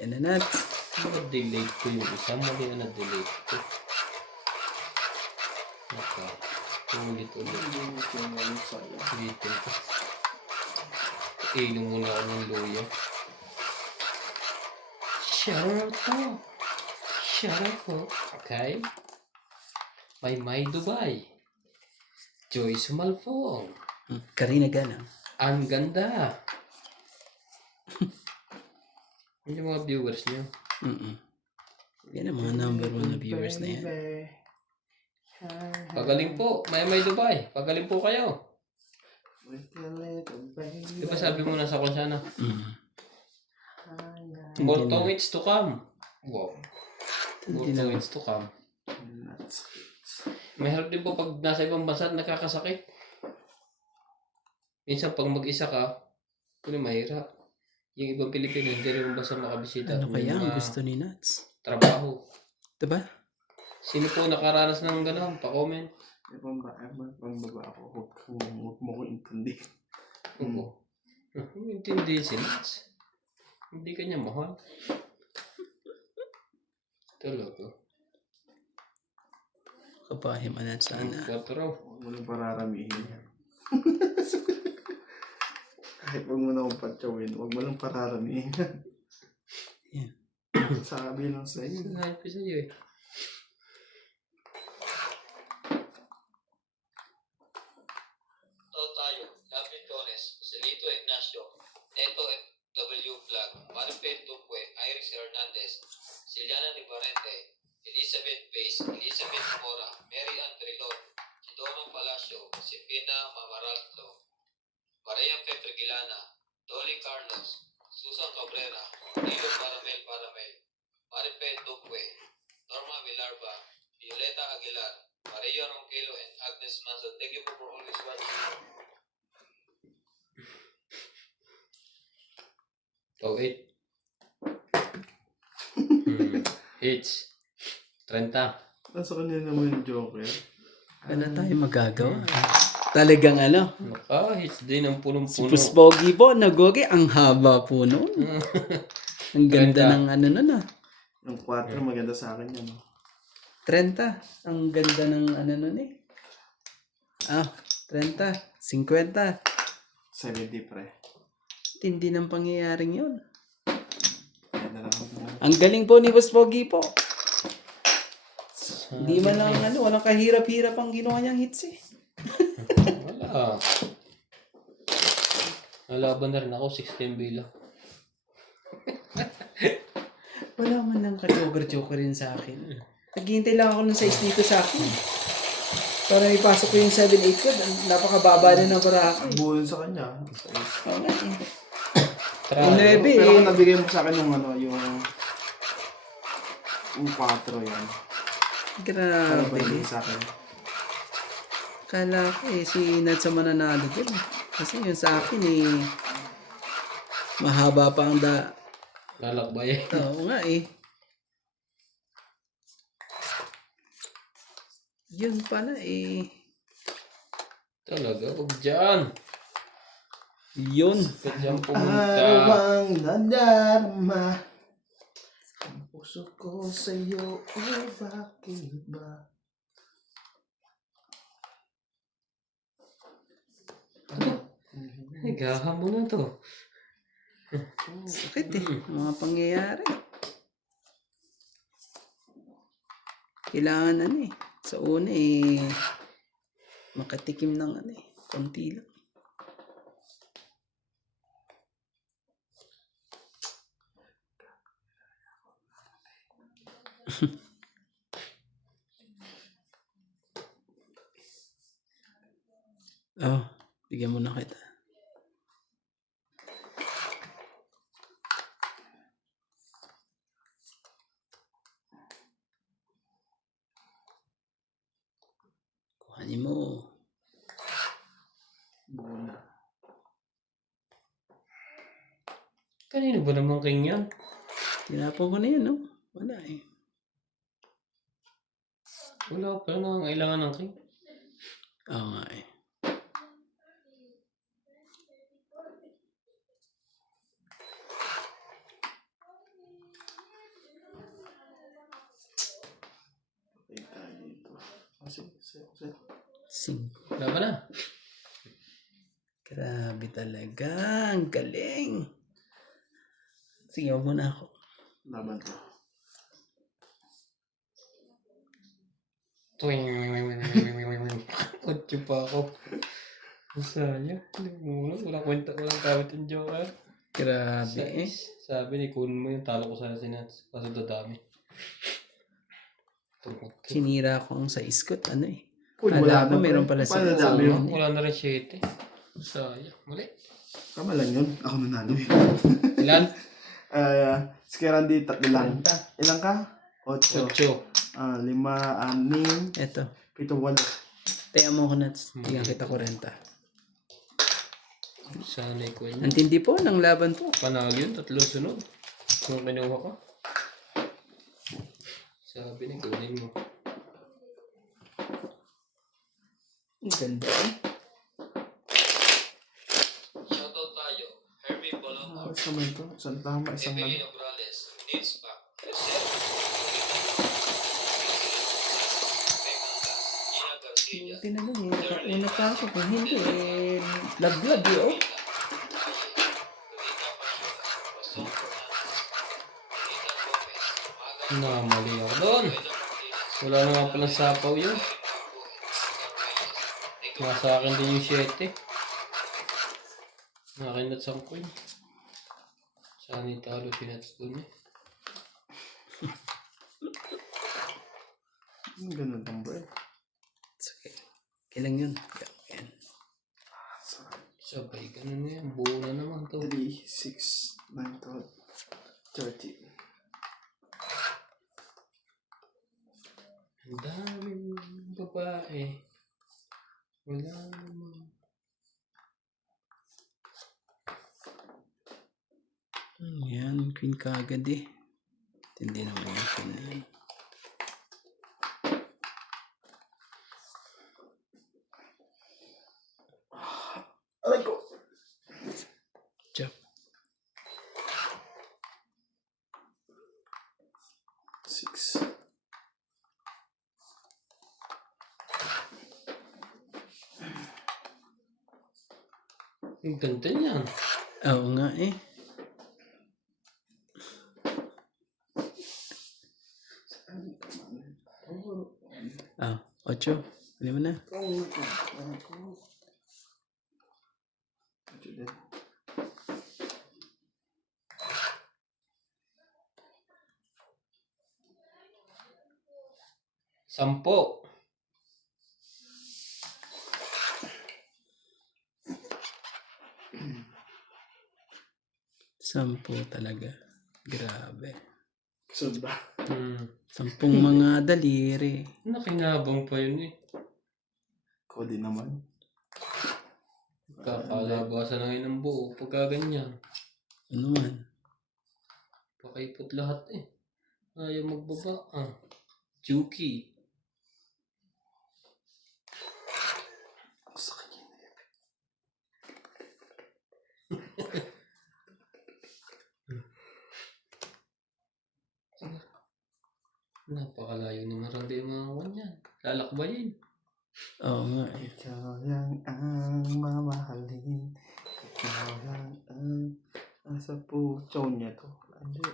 Yan na Nats. Na-delete ko yung isa. Mali na na-delete ko. Naka. Ulit-ulit. Ulitin ko. Inom muna ako ng luya. Shout out. Shout out po. Okay. May Dubai. Joy Sumalfong. Karina Gana. Ang ganda. Yun yung mga viewers niyo. Yan ang mga number 1 na viewers na yan. Pagaling po. May Dubai. Pagaling po kayo. Di ba sabi mo nasa Konsana? More tongits to come. Wow. More tongits to come. May help din po pag nasa ibang bansa at nakakasakit. Minsan pag mag-isa ka, kung mahirap. Yung ibang Pilipino, hindi rin basta makabisita. Ano kaya ang gusto ni Nats? Trabaho. Diba? Sino po nakaranas ng gano'n? Pa-comment. Pang-baba ako, huwag mo ko intindi. Oo. Intindihin si Nats. Hindi kanya mahal. Talaga. Kapahe man Nats sana. Pero, Huwag mo nang pararamihin. Kahit huwag mo na akong patsawin, huwag mo nang pararamihin. Yan. Sabi lang sa'yo. sinabi ko sa'yo eh. Tayo, David Torres, Joselito Ignacio, Neto FW Vlog, Maripel Tupue, Iris Hernandez, Siliana Libarente, Elizabeth Pace, Elizabeth Mora, Mary Ann Trilon, Dono Palacio, Sipina Mamaralto, Maria Petrigilana, Dolly Carlos, Susan Cabrera, Nilo Paramel, Maripel Tupue, Norma Villarba, Violeta Aguilar, Maria Ronquelo, and Agnes Manzo. Thank you for always watching. Oh, 8. H. 30. Nasa kanila naman yung Joker. Wala tayo magagawa. Talagang ano. Hits din ang Si punong-puno. Puspogi po, nagogi. Ang haba po noon. Ang ganda ng ano nun ah. Yung 4, maganda sa akin yan. 30. Ang ganda ng ano nun eh. 30. 50. 70 pre. Tindi ng pangyayaring yun. Ganda lang ako. Ang galing po ni Puspogi po. Hindi man lang ano, walang kahirap-hirap ang ginawa niyang hits eh. Wala. Nalaban na rin ako, 16 bilo. Wala man lang ka-joker rin sa akin. Naghihintay lang ako ng size dito sa akin. Para ipasok ko yung 7-8 ko, napakababa na ng barako eh. Buhol sa kanya. Oo nga eh. Tralo. Yung 9 Pero eh. kung nabigay mo sa akin yung ano, yung 4 yan. Para ba Grabe. yung sa akin? Kala ko eh, si Nat sa mananalo din. Kasi yung sa akin eh, mahaba pa ang Lalakbay. Oo nga eh. Yun pala eh. Talaga, huwag dyan. Yun. Huwag dyan pumunta. Arawang nadarama ang puso ko sa'yo, bakit ba? Ay, gaham mo na to. Sakit eh. Mga pangyayari. Kailangan ano eh. Sa una eh, makatikim ng ano eh. Konti lang. Bigyan mo na kita. Kuhanin mo. Buna. Kanino ba naman king yan? Tinapon ko na yun, no? Wala eh. Wala pa na kailangan ng king. Oo nga eh. Kasi, kasi. 5. Laban na. Grabe talaga. Ang galing. Sige, huwag muna ako. Laban to. Twing. 8 pa ako. Sayang. Walang kwenta, walang kawit yung joker. Grabe eh. Sabi ni kunin mo yung talo ko sa sinats. Kasi dadami. Sinira ko ang sa iskot. Ano eh. Uy, Wala wala ko, na. meron pala sa Paano sa- dami yun? Wala na rin 7. Sayang. Mali. Tama lang yun. Ako nanalo eh. Ilan? Si Randy, 3 lang. 40. Ilan ka? 8. 8. 5, 6, Eto. 7, 8. Tayo mo ko nuts. Tingnan kita 40. Sanay ko yun. Ang tindi po ng laban po. Panalo yun. 3 sunod. Kung kinuha ko. Sabi ni kunin mo. Ang ganda eh. Shoutout tayo. Hermie Balomar. Sa man to? Isang tama, isang Evelyn ano. Obrales. Nils Pac. Joseph. Gina Garcia. Tinanong eh. Nakauna pa ako. Kung hindi eh. Laglag eh oh. Mali ako doon. Wala na nga palang sapaw yun. Nasa akin din yung 7. Nakinat sa coin. Saan italo sinats doon eh. Ganun lang ba eh. Sige. Kailang yun. Yan. Sabay, ganun na yan. Buo na naman to. 3, 6, 9, 12, 13. Ang daming babae. Wala naman. Yan. Queen kagad eh. Hindi naman yung queen na yan. Aray ko! Jack. 6. Ang ganda niyan. Oo nga eh. Ah, 8. Ano mo na? Sampo. Sampu talaga. Grabe. Saan ba? 10 mga daliri. Nakinabang pa yun eh. Ko din naman. Kakalabasan na ngayon ng buo pagka ganyan. Ano man? Pakaipot lahat eh. Ayaw magbaba. Juki. Ako sa kanya. Napakalayo naman rin din yung mga kanyan. Lalakbayin. Oo nga eh. Ikaw lang ang mamahalin. Ikaw lang ang nasa puso niya to. Hindi.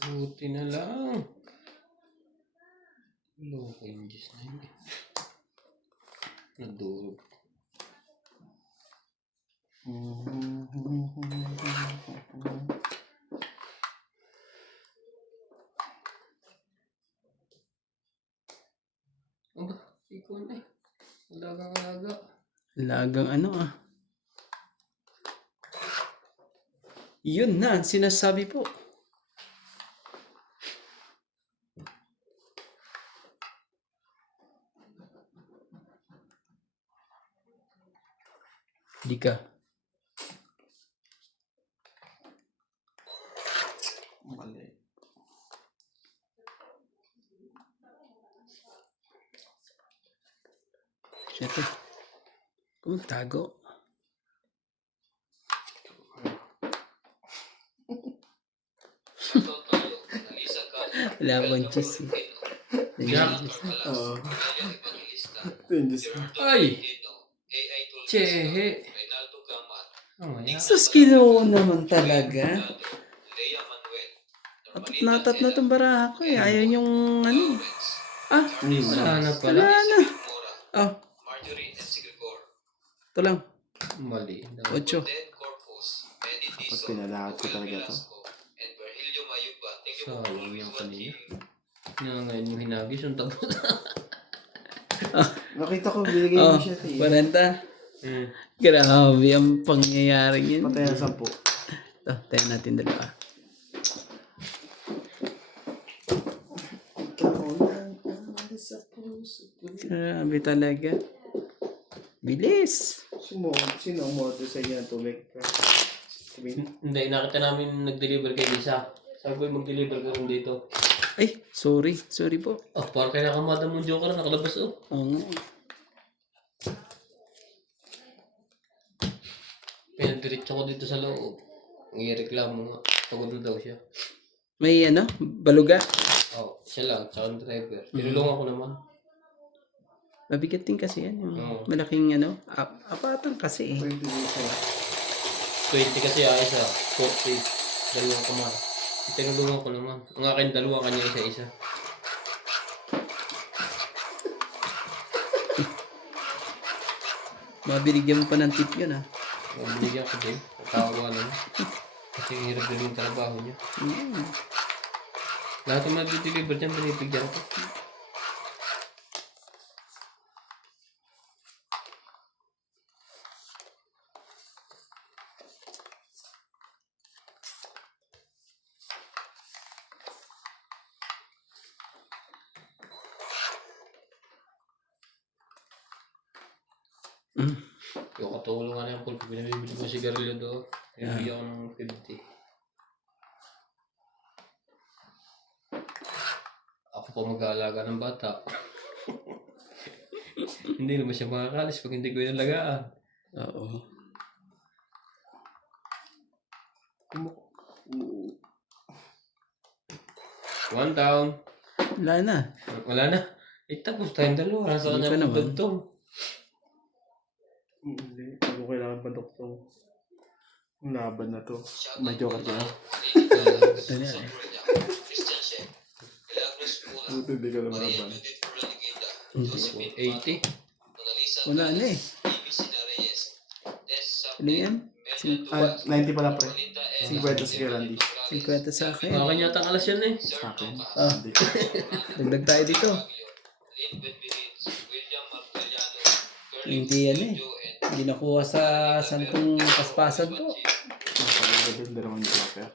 Buti na lang. Loko yung Diyos na yun eh. Nadurog. Aba, ikaw na eh. Alaga-alaga. Lagang ano ah. Yun na, ang sinasabi po. Di ka. Mali. Siyete. Tago. Toto Toyo, Alisa Gata, Wala akong Belga juice, eh. Florentino, Ayan. Oscar Calas, Oo. Amelia Evangelista, Tinges. Gerardo Ay! Valentino, AI Tulfista, Chehe. Reynaldo Gamat, Oh, yeah. Sus, kinuha naman talaga. Lea Manuel, Natat na itong baraha ko eh. Ayaw niyong ano. Ah, Wala na pala. wala na. Mora, Oh, Marjorie and Sigigor, ito lang. Mali. 8. Ted Corpus, Eddie Ba't Dizon, pinalahat ko Will talaga to? Velasco, and Virgilio Mayuba. Thank you for Sayang always yung kanina. watching. Nga ngayon yung hinagis yung tapos. Nakita ko, binigay Oh, mo siya. 40. Grabe ang pangyayaring yun. Patay na 10. Ito, tayo natin dalawa. Grabe talaga. Bilis. Sino umorder sa inyo ng tubig? Hindi, nakita namin nag-deliver kay Lisa. Sabi ko mag-deliver ka rin dito. Ay, sorry. Sorry po. Oh, parang kaya nakamada mong joker nakalabas oh. Oo nga. Pinagdiretso ko dito sa loob. Ngireklamo nga. Pagod na daw siya. May ano? Baluga. Oh, siya lang, tsaka ang driver. Tinulungan ko naman. Mabigat din kasi yan. Yung Oo. malaking ano. Apatang kasi eh. 20 siya. 20 kasi ay isa. 40. Dalawang kamay. Tinulungan ko naman. Ang akin dalawa, kanya isa-isa. Mabinigyan mo pa ng tip yun ah. Binigyan ko din. Tawa naman. Kasi hirap din yung trabaho niya. Mm. Lahat yung mag-deliver dyan, binibigyan ko. Mm. Yung katulungan na yung pulpo, binibili ko sigarilyo doon. Binibigyan ko ng 50. Ako pa mag-aalaga ng bata. Hindi naman siya makakalis pag hindi ko yung alagaan. Oo. One down. Wala na. Wala na. Eh, tapos tayong dalawa. Nasa Hindi kanya pa ng naman. dugtong. Hindi. Ako kailangan pa doktor. Ang laban na to. Shoutout May joker po ka na. Christian Ano yan? Christian Chef, Milagros Puna, Buti hindi ka Maria lumaban. Judith Froligida, Hindi. Josephine 80. Mona Lisa Wala na eh. Amy Sina Reyes, Tess Ano yan? Melian Ah, Dugas, 90 pala pre. Juanita M. 50 si Randy. 50 sa akin. Akin yata ang alas yan eh. Sa akin. Ah. Hindi. Dagdag tayo dito. Lynn Benveniz, William Martellano, Hindi yan eh. Hindi nakuha sa 10 paspasan to. Napaganda din dalawang joker.